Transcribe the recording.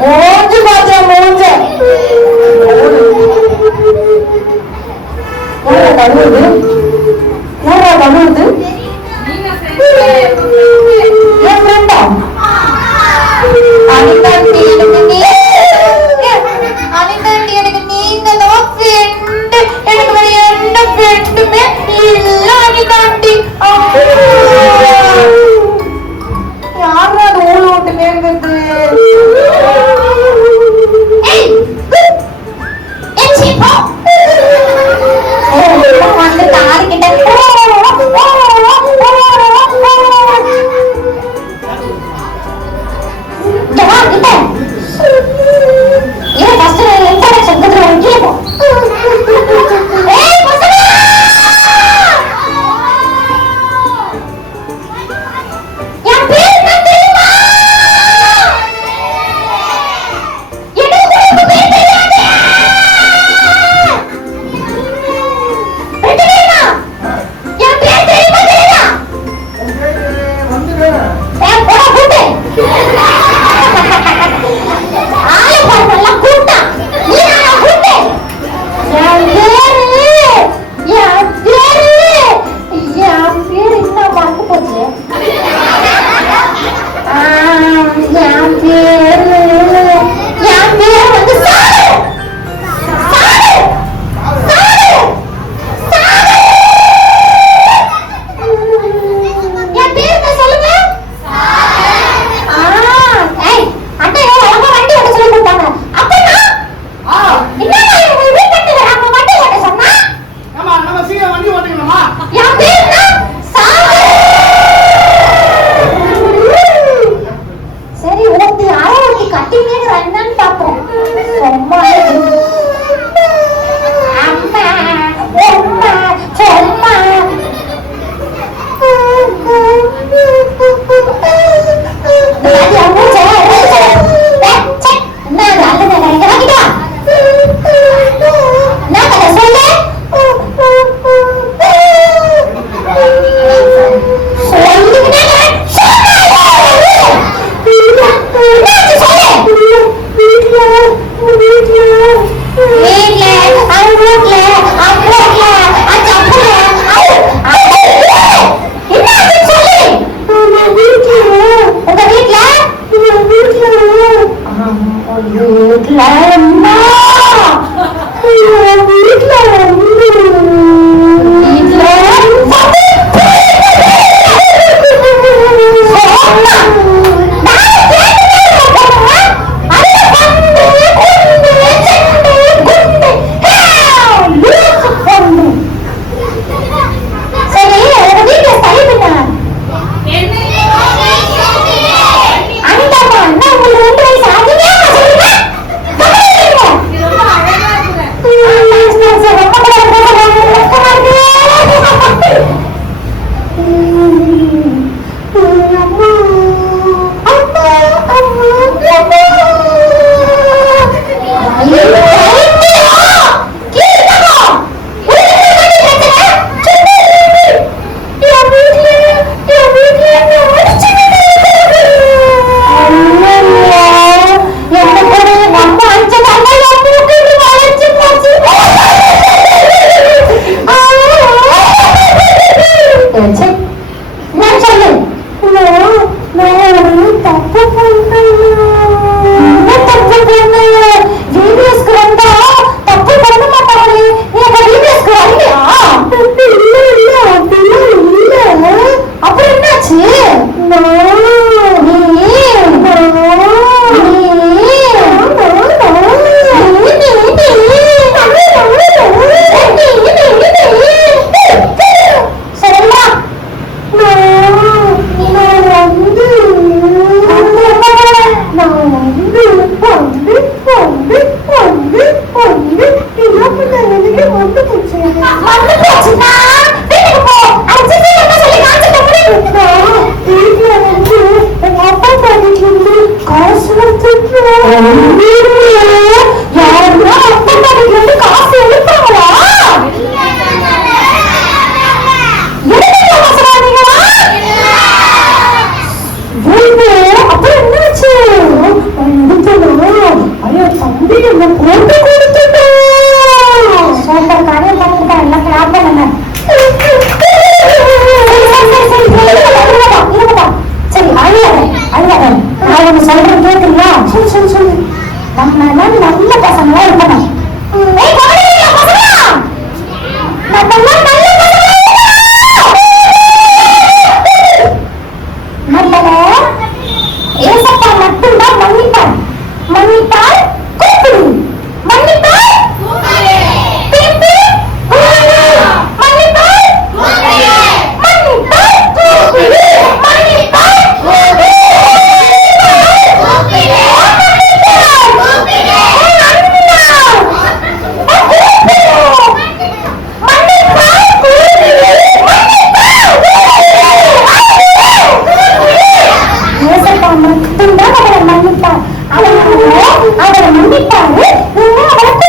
மூஞ்சு பாத்தியா மூஞ்ச தழுவுது யாரா தழுவுது என் ஃப்ரெண்டா அனிதாண்டி எனக்கு நீ அனிதாண்டி எனக்கு நீங்க தான் ஃப்ரெண்டு எனக்கு வேற எந்த ஃப்ரெண்டுமே இல்ல அனிதாண்டி யாரா அது ஊழ விட்டு நேர்ந்தது வந்து தாரிக்கிட்ட வந்து என்ன போட்டு கொடுத்துட்டோம். சூப்பர் காரியம் பண்ணிருக்கா. எல்லாம் கிளாப் பண்ணுங்க. சரி அழுவாத. நான் ஒண்ணு சொல்றேன் கேட்குறியா? சொல்லு. நம்ம நல்ல பசங்களா இருக்கணும். ஏசப்பா மட்டும்தான் மன்னிப்பார். மன்னிப்பார் கூப்பிடு. மன்னிப்பார் திருப்பி மன்னிப்பார் மன்னிப்பார் கூப்பிடு. மன்னிப்பார் மட்டும்தான் அவரை மன்னிப்பார். அவரை மன்னிப்பாரு.